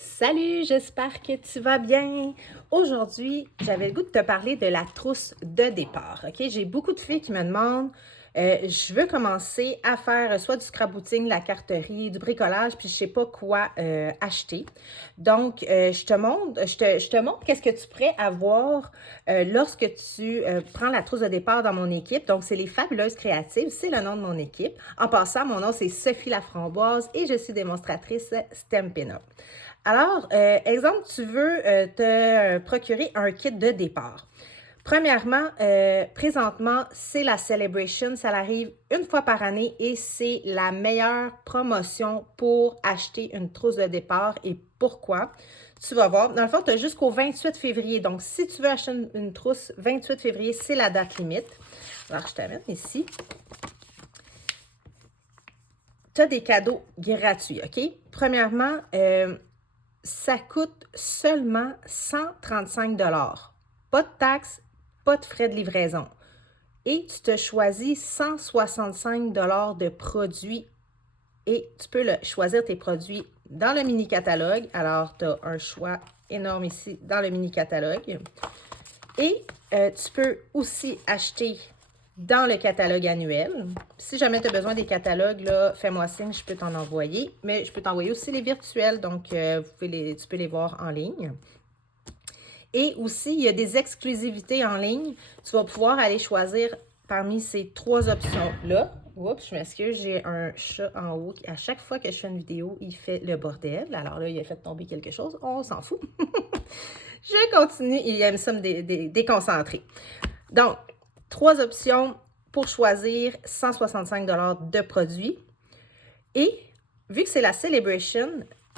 Salut, j'espère que tu vas bien. Aujourd'hui, j'avais le goût de te parler de la trousse de départ. OK? J'ai beaucoup de filles qui me demandent, je veux commencer à faire soit du scrapbooking, de la carterie, du bricolage, puis je sais pas quoi acheter. Donc, je te montre qu'est-ce que tu pourrais avoir lorsque tu prends la trousse de départ dans mon équipe. Donc, c'est les Fabuleuses Créatives, c'est le nom de mon équipe. En passant, mon nom, c'est Sophie Laframboise et je suis démonstratrice Stampin' Up. Alors, exemple, tu veux te procurer un kit de départ. Premièrement, présentement, c'est la Celebration. Ça arrive une fois par année et c'est la meilleure promotion pour acheter une trousse de départ. Et pourquoi? Tu vas voir. Dans le fond, tu as jusqu'au 28 février. Donc, si tu veux acheter une trousse, 28 février, c'est la date limite. Alors, je t'amène ici. Tu as des cadeaux gratuits, OK? Premièrement, ça coûte seulement 135 $. Pas de taxes, pas de frais de livraison. Et tu te choisis 165 $ de produits et tu peux choisir tes produits dans le mini-catalogue. Alors, tu as un choix énorme ici dans le mini-catalogue. Et tu peux aussi acheter dans le catalogue annuel. Si jamais tu as besoin des catalogues, là, fais-moi signe, je peux t'en envoyer. Mais je peux t'envoyer aussi les virtuels, donc tu peux les voir en ligne. Et aussi, il y a des exclusivités en ligne. Tu vas pouvoir aller choisir parmi ces trois options-là. Oups, je m'excuse, j'ai un chat en haut. À chaque fois que je fais une vidéo, il fait le bordel. Alors là, il a fait tomber quelque chose. On s'en fout. Je continue. Il aime ça me déconcentrer. Donc, trois options pour choisir 165 $ de produits. Et vu que c'est la Celebration,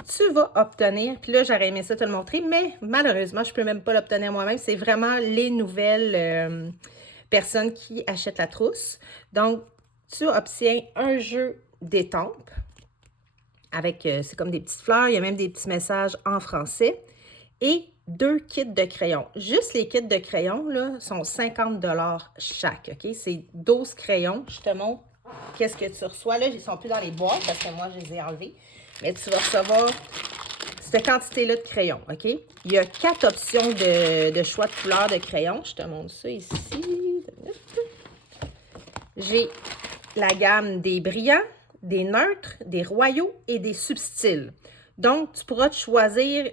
tu vas obtenir, puis là, j'aurais aimé ça te le montrer, mais malheureusement, je ne peux même pas l'obtenir moi-même. C'est vraiment les nouvelles personnes qui achètent la trousse. Donc, tu obtiens un jeu d'étampes avec, c'est comme des petites fleurs, il y a même des petits messages en français. Et 2 kits de crayons. Juste les kits de crayons, là, sont 50 $ chaque, OK? C'est 12 crayons. Je te montre qu'est-ce que tu reçois. Là, ils ne sont plus dans les boîtes parce que moi, je les ai enlevés. Mais tu vas recevoir cette quantité-là de crayons, OK? Il y a 4 options de choix de couleurs de crayons. Je te montre ça ici. J'ai la gamme des brillants, des neutres, des royaux et des subtils. Donc, tu pourras te choisir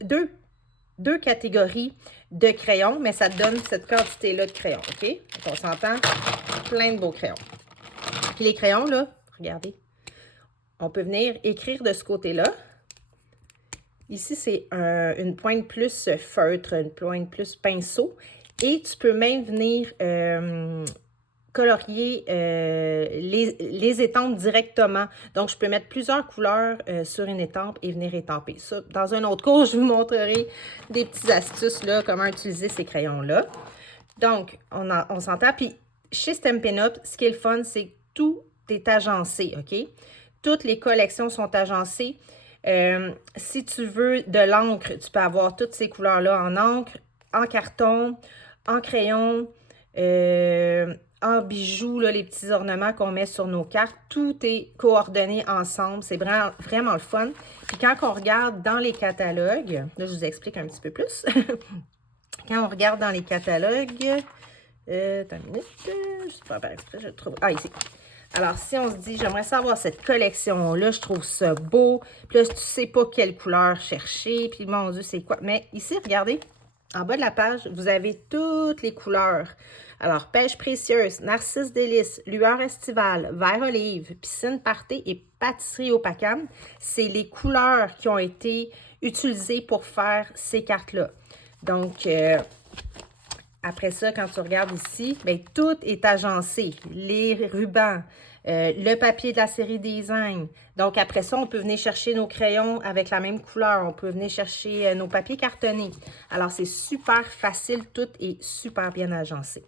deux catégories de crayons, mais ça te donne cette quantité-là de crayons, OK? Donc, on s'entend, plein de beaux crayons. Puis les crayons, là, regardez, on peut venir écrire de ce côté-là. Ici, c'est une pointe plus feutre, une pointe plus pinceau. Et tu peux même venir colorier les étampes directement. Donc, je peux mettre plusieurs couleurs sur une étampe et venir étamper ça. Dans un autre cours, je vous montrerai des petites astuces, là, comment utiliser ces crayons-là. Donc, on s'entend. Puis, chez Stampin' Up, ce qui est le fun, c'est que tout est agencé, OK? Toutes les collections sont agencées. Si tu veux de l'encre, tu peux avoir toutes ces couleurs-là en encre, en carton, en crayon, en bijoux, là, les petits ornements qu'on met sur nos cartes. Tout est coordonné ensemble. C'est vraiment, vraiment le fun. Puis quand on regarde dans les catalogues, là, je vous explique un petit peu plus. Quand on regarde dans les catalogues, attends une minute, je sais pas par exprès, je le trouve. Ah, ici. Alors, si on se dit, j'aimerais savoir cette collection-là, je trouve ça beau. Puis là, tu sais pas quelle couleur chercher. Puis, mon Dieu, c'est quoi? Mais ici, regardez, en bas de la page, vous avez toutes les couleurs. Alors, pêche précieuse, narcisse délice, lueur estivale, vert olive, piscine party et pâtisserie au Pacam. C'est les couleurs qui ont été utilisées pour faire ces cartes-là. Donc, après ça, quand tu regardes ici, bien, tout est agencé. Les rubans, le papier de la série design. Donc, après ça, on peut venir chercher nos crayons avec la même couleur. On peut venir chercher nos papiers cartonnés. Alors, c'est super facile. Tout est super bien agencé.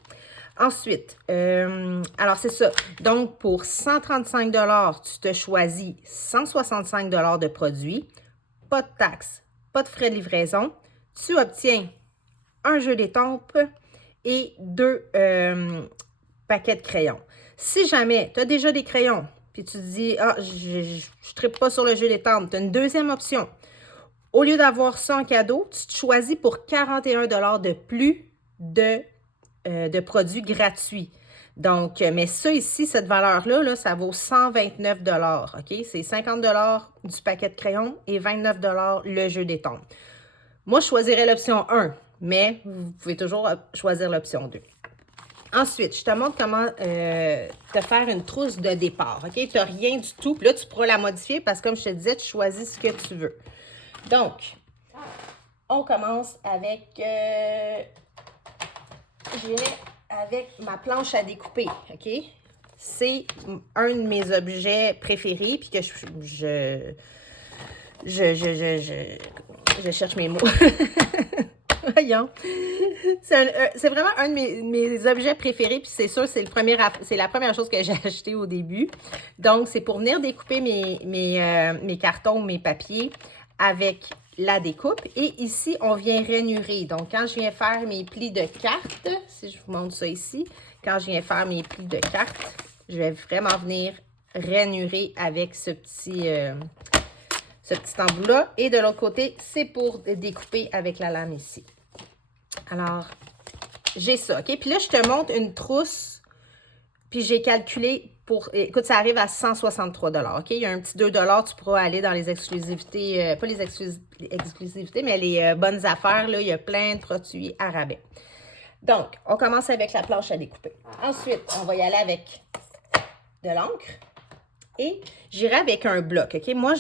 Ensuite, alors c'est ça. Donc, pour 135 $, tu te choisis 165 $ de produits. Pas de taxes, pas de frais de livraison. Tu obtiens un jeu d'étampes et 2 paquets de crayons. Si jamais tu as déjà des crayons, puis tu te dis, ah, je ne tripe pas sur le jeu d'étampes, tu as une deuxième option. Au lieu d'avoir ça en cadeau, tu te choisis pour 41 $ de plus de produits gratuits. Donc, mais ça ici, cette valeur-là, là, ça vaut 129 $. OK? C'est 50 $ du paquet de crayons et 29 $ le jeu d'étendre. Moi, je choisirais l'option 1, mais vous pouvez toujours choisir l'option 2. Ensuite, je te montre comment te faire une trousse de départ. OK? Tu n'as rien du tout. Là, tu pourras la modifier parce que, comme je te disais, tu choisis ce que tu veux. Donc, on commence avec... j'irai avec ma planche à découper. OK? C'est un de mes objets préférés, puis que je cherche mes mots. Voyons. C'est vraiment un de mes objets préférés, puis c'est sûr, c'est la première chose que j'ai acheté au début. Donc, c'est pour venir découper mes cartons, mes papiers avec la découpe. Et ici, on vient ranurer. Donc, quand je viens faire mes plis de cartes, si je vous montre ça ici, quand je viens faire mes plis de cartes, je vais vraiment venir ranurer avec ce petit embout-là. Et de l'autre côté, c'est pour découper avec la lame ici. Alors, j'ai ça, OK? Puis là, je te montre une trousse, puis j'ai calculé pour... Écoute, ça arrive à 163 $, OK? Il y a un petit 2 $, tu pourras aller dans les exclusivités, pas les exclusivités, mais les bonnes affaires, là, il y a plein de produits à rabais. Donc, on commence avec la planche à découper. Ensuite, on va y aller avec de l'encre. Et j'irai avec un bloc, OK? Moi,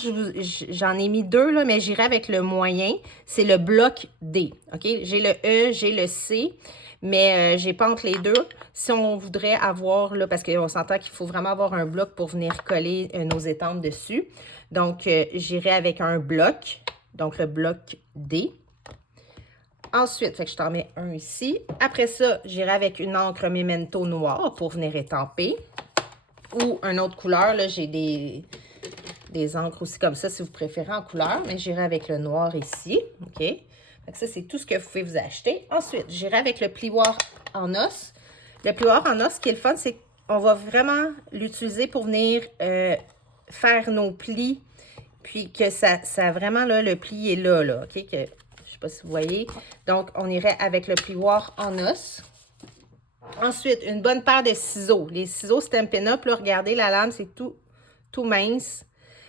j'en ai mis 2, là, mais j'irai avec le moyen. C'est le bloc D, OK? J'ai le E, j'ai le C, mais j'ai pas entre les deux. Si on voudrait avoir, là, parce qu'on s'entend qu'il faut vraiment avoir un bloc pour venir coller nos étampes dessus. Donc, j'irai avec un bloc, donc le bloc D. Ensuite, fait que je t'en mets un ici. Après ça, j'irai avec une encre Memento noire pour venir étamper. Ou une autre couleur, là, j'ai des encres aussi comme ça, si vous préférez en couleur, mais j'irai avec le noir ici, OK? Fait que ça, c'est tout ce que vous pouvez vous acheter. Ensuite, j'irai avec le plioir en os. Le plioir en os, ce qui est le fun, c'est qu'on va vraiment l'utiliser pour venir faire nos plis, puis que ça vraiment, là, le pli est là, OK? Que, je ne sais pas si vous voyez. Donc, on irait avec le plioir en os. Ensuite, une bonne paire de ciseaux. Les ciseaux Stampin' Up, là, regardez, la lame, c'est tout mince.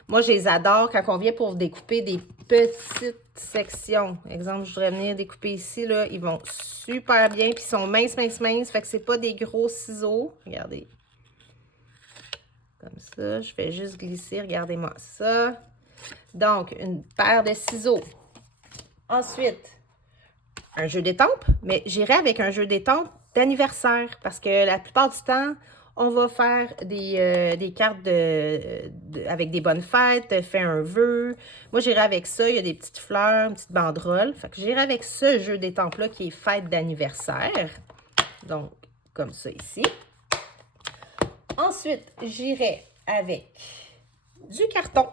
Moi, je les adore quand on vient pour découper des petites sections. Exemple, je voudrais venir découper ici, là, ils vont super bien, puis ils sont minces, fait que c'est pas des gros ciseaux. Regardez. Comme ça, je fais juste glisser, regardez-moi ça. Donc, une paire de ciseaux. Ensuite, un jeu d'étampes, mais j'irai avec un jeu d'étampes d'anniversaire parce que la plupart du temps, on va faire des cartes avec des bonnes fêtes, fait un vœu. Moi, j'irai avec ça. Il y a des petites fleurs, une petite banderole. Fait que j'irai avec ce jeu d'étampes-là qui est fête d'anniversaire. Donc, comme ça ici. Ensuite, j'irai avec du carton.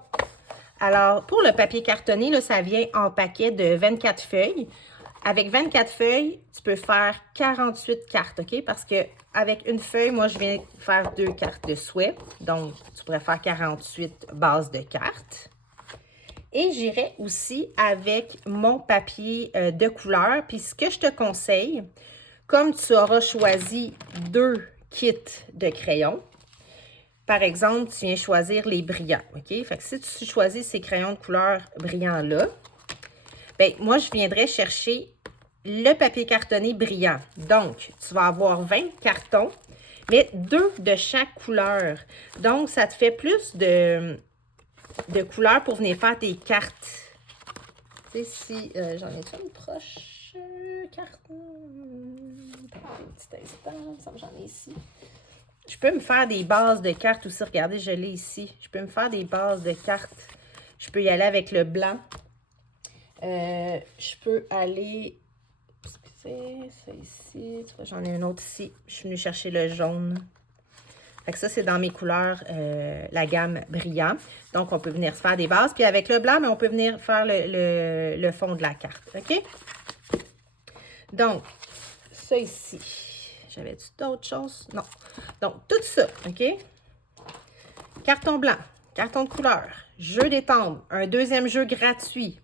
Alors, pour le papier cartonné, là, ça vient en paquet de 24 feuilles. Avec 24 feuilles, tu peux faire 48 cartes, OK? Parce que avec une feuille, moi, je viens faire 2 cartes de souhait. Donc, tu pourrais faire 48 bases de cartes. Et j'irai aussi avec mon papier de couleur. Puis, ce que je te conseille, comme tu auras choisi 2 kits de crayons, par exemple, tu viens choisir les brillants, OK? Fait que si tu choisis ces crayons de couleur brillants-là, bien, moi, je viendrais chercher le papier cartonné brillant. Donc, tu vas avoir 20 cartons, mais 2 de chaque couleur. Donc, ça te fait plus de couleurs pour venir faire tes cartes. Tu sais, si j'en ai-tu une proche carte? Un petit instant, j'en ai ici. Je peux me faire des bases de cartes aussi. Regardez, je l'ai ici. Je peux me faire des bases de cartes. Je peux y aller avec le blanc. Je peux aller... Excusez, ça ici. Tu vois, j'en ai un autre ici. Je suis venue chercher le jaune. Fait que ça, c'est dans mes couleurs, la gamme brillant. Donc, on peut venir se faire des bases. Puis avec le blanc, mais on peut venir faire le fond de la carte. OK? Donc, ça ici. J'avais-tu d'autres choses? Non. Donc, tout ça, OK? Carton blanc, carton de couleur, jeu d'étampe, un deuxième jeu gratuit,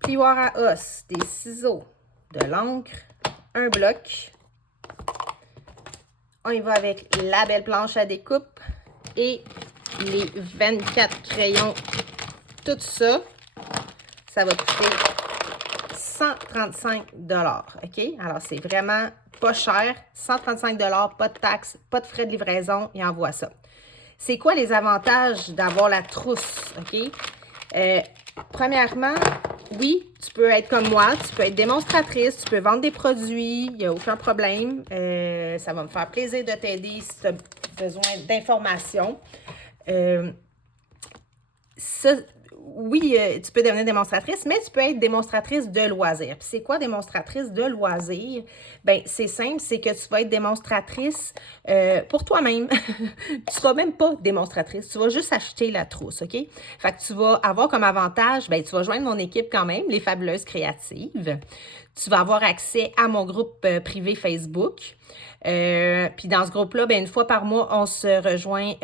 plioir à os, des ciseaux, de l'encre, un bloc. On y va avec la belle planche à découpe et les 24 crayons. Tout ça, ça va coûter 135 $. OK? Alors, c'est vraiment pas cher. 135 $, pas de taxes, pas de frais de livraison. Il envoie ça. C'est quoi les avantages d'avoir la trousse? OK? Premièrement, oui, tu peux être comme moi, tu peux être démonstratrice, tu peux vendre des produits, il n'y a aucun problème. Ça va me faire plaisir de t'aider si tu as besoin d'informations. Oui, tu peux devenir démonstratrice, mais tu peux être démonstratrice de loisirs. Puis c'est quoi démonstratrice de loisirs? Bien, c'est simple, c'est que tu vas être démonstratrice pour toi-même. Tu ne seras même pas démonstratrice, tu vas juste acheter la trousse, OK? Fait que tu vas avoir comme avantage, bien, tu vas joindre mon équipe quand même, les Fabuleuses Créatives. Tu vas avoir accès à mon groupe privé Facebook. Puis dans ce groupe-là, ben, une fois par mois, on se rejoint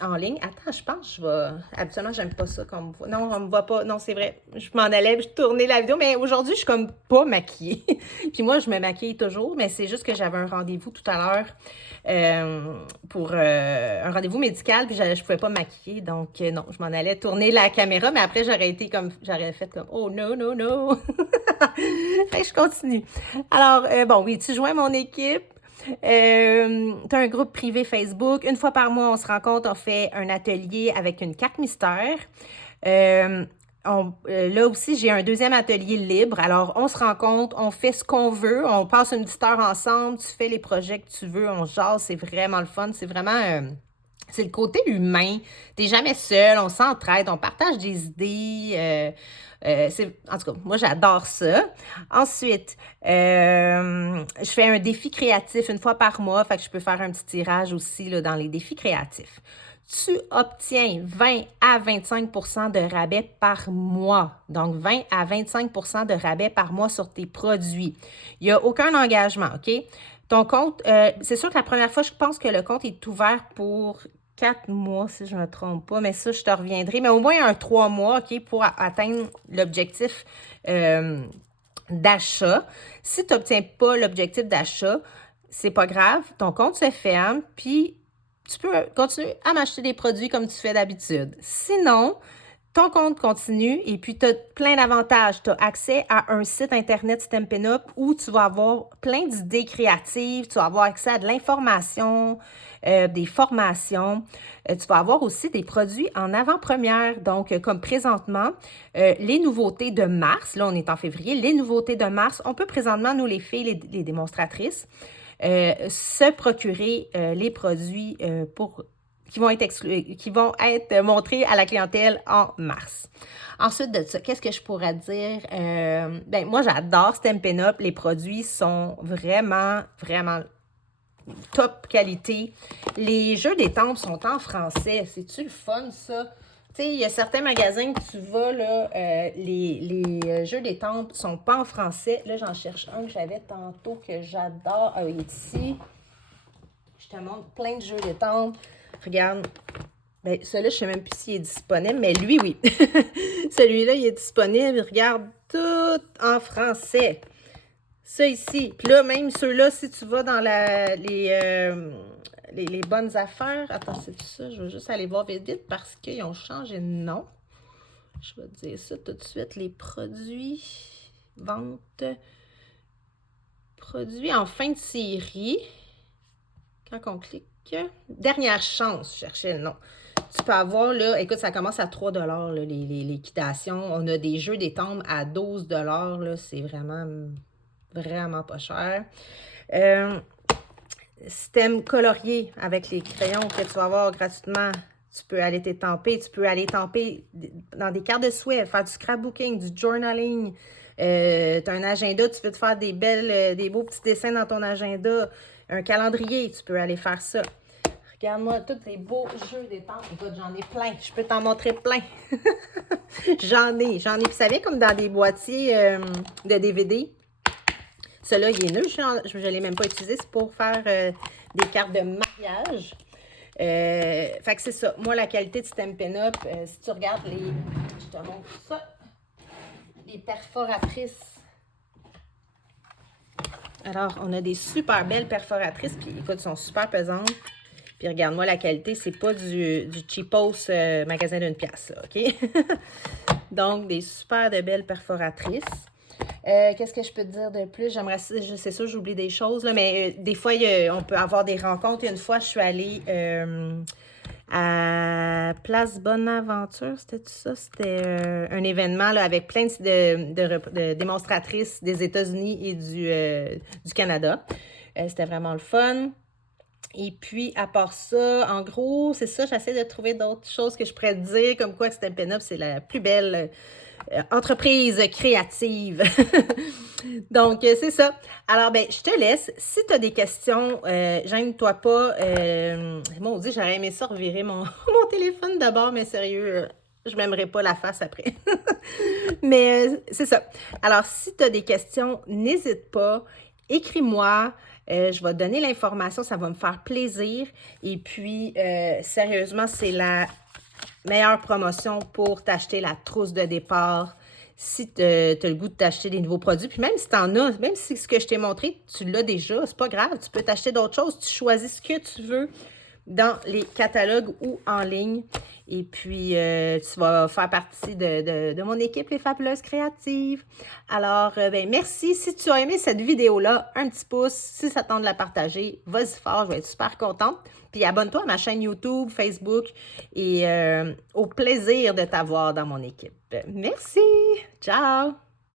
en ligne. Attends, je pense que je vais... Habituellement, j'aime pas ça qu'on me voit. Non, on me voit pas. Non, c'est vrai. Je m'en allais, je tournais la vidéo, mais aujourd'hui, je suis comme pas maquillée. Puis moi, je me maquille toujours, mais c'est juste que j'avais un rendez-vous tout à l'heure pour un rendez-vous médical, puis je pouvais pas me maquiller. Donc, non, je m'en allais tourner la caméra, mais après, j'aurais fait comme, oh non, non, non. Fait que je continue. Alors, bon, oui, tu joins mon équipe. Tu as un groupe privé Facebook. Une fois par mois, on se rencontre, on fait un atelier avec une carte mystère. Là aussi, j'ai un deuxième atelier libre. Alors, on se rencontre, on fait ce qu'on veut, on passe une petite heure ensemble, tu fais les projets que tu veux, on jase, c'est vraiment le fun. C'est vraiment... c'est le côté humain. Tu n'es jamais seul, on s'entraide, on partage des idées. En tout cas, moi, j'adore ça. Ensuite, je fais un défi créatif une fois par mois. Fait que je peux faire un petit tirage aussi là, dans les défis créatifs. Tu obtiens 20 à 25 % de rabais par mois. Donc, 20 à 25 % de rabais par mois sur tes produits. Il n'y a aucun engagement, OK? Ton compte, c'est sûr que la première fois, je pense que le compte est ouvert pour 4 mois, si je ne me trompe pas, mais ça, je te reviendrai. Mais au moins un 3 mois, OK, pour atteindre l'objectif d'achat. Si tu n'obtiens pas l'objectif d'achat, c'est pas grave, ton compte se ferme, puis tu peux continuer à m'acheter des produits comme tu fais d'habitude. Sinon, ton compte continue et puis tu as plein d'avantages. Tu as accès à un site internet Stampin' Up où tu vas avoir plein d'idées créatives, tu vas avoir accès à de l'information, des formations. Tu vas avoir aussi des produits en avant-première. Donc, comme présentement, les nouveautés de mars, là on est en février, les nouveautés de mars, on peut présentement, nous les filles, les démonstratrices, se procurer les produits qui vont être montrés à la clientèle en mars. Ensuite de ça, qu'est-ce que je pourrais dire? Ben, moi, j'adore Stampin' Up. Les produits sont vraiment, vraiment top qualité. Les jeux d'étampes sont en français. C'est-tu le fun, ça? Tu sais, il y a certains magasins que tu vas, là, les jeux d'étampes sont pas en français. Là, j'en cherche un que j'avais tantôt que j'adore. Ah, il est ici. Je te montre plein de jeux d'étampes. Regarde. Ben, celui-là, je ne sais même plus s'il est disponible, mais lui, oui. Celui-là, il est disponible. Regarde, tout en français. Ça ici. Puis là, même ceux-là, si tu vas dans les bonnes affaires. Attends, c'est ça. Je vais juste aller voir vite, vite parce qu'ils ont changé de nom. Je vais te dire ça tout de suite. Les produits, vente, produits en fin de série. Quand on clique, dernière chance, je cherchais le nom. Tu peux avoir, là, écoute, ça commence à 3 $, là, les liquidations. On a des jeux d'étampes à 12 $, là, c'est vraiment, vraiment pas cher. Système colorié avec les crayons que tu vas avoir gratuitement. Tu peux aller t'étamper, tu peux aller tamper dans des cartes de souhait, faire du scrapbooking, du journaling. Tu as un agenda, tu veux te faire des beaux petits dessins dans ton agenda. Un calendrier, tu peux aller faire ça. Regarde-moi tous les beaux jeux d'étampes. Écoute, j'en ai plein. Je peux t'en montrer plein. J'en ai. Puis ça vient comme dans des boîtiers de DVD. Celui-là, il est nul. Je ne l'ai même pas utilisé. C'est pour faire des cartes de mariage. Fait que c'est ça. Moi, la qualité de Stampin' Up, si tu regardes je te montre ça. les perforatrices. Alors, on a des super belles perforatrices. Puis, écoute, elles sont super pesantes. Puis, regarde-moi la qualité. C'est pas du cheapos magasin d'une pièce, là, OK? Donc, des super de belles perforatrices. Qu'est-ce que je peux te dire de plus? J'aimerais, c'est sûr, j'oublie des choses, là, mais des fois, on peut avoir des rencontres. Une fois, je suis allée à Place Bonaventure, c'était tout ça? C'était un événement là, avec plein de démonstratrices des États-Unis et du Canada. C'était vraiment le fun. Et puis, à part ça, en gros, c'est ça, j'essaie de trouver d'autres choses que je pourrais te dire, comme quoi que Stampin' Up, c'est la plus belle entreprise créative. Donc, c'est ça. Alors, ben, je te laisse. Si tu as des questions, gêne-toi pas. Maudit, j'aurais aimé ça revirer mon téléphone d'abord, mais sérieux, je m'aimerais pas la face après. Mais c'est ça. Alors, si tu as des questions, n'hésite pas. Écris-moi. Je vais te donner l'information. Ça va me faire plaisir. Et puis, sérieusement, c'est la meilleure promotion pour t'acheter la trousse de départ si tu as le goût de t'acheter des nouveaux produits. Puis même si tu en as, même si ce que je t'ai montré, tu l'as déjà, c'est pas grave. Tu peux t'acheter d'autres choses. Tu choisis ce que tu veux dans les catalogues ou en ligne. Et puis, tu vas faire partie de mon équipe, les Fabuleuses Créatives. Alors, ben, merci. Si tu as aimé cette vidéo-là, un petit pouce. Si ça tente de la partager, vas-y fort, je vais être super contente. Puis, abonne-toi à ma chaîne YouTube, Facebook et au plaisir de t'avoir dans mon équipe. Merci. Ciao.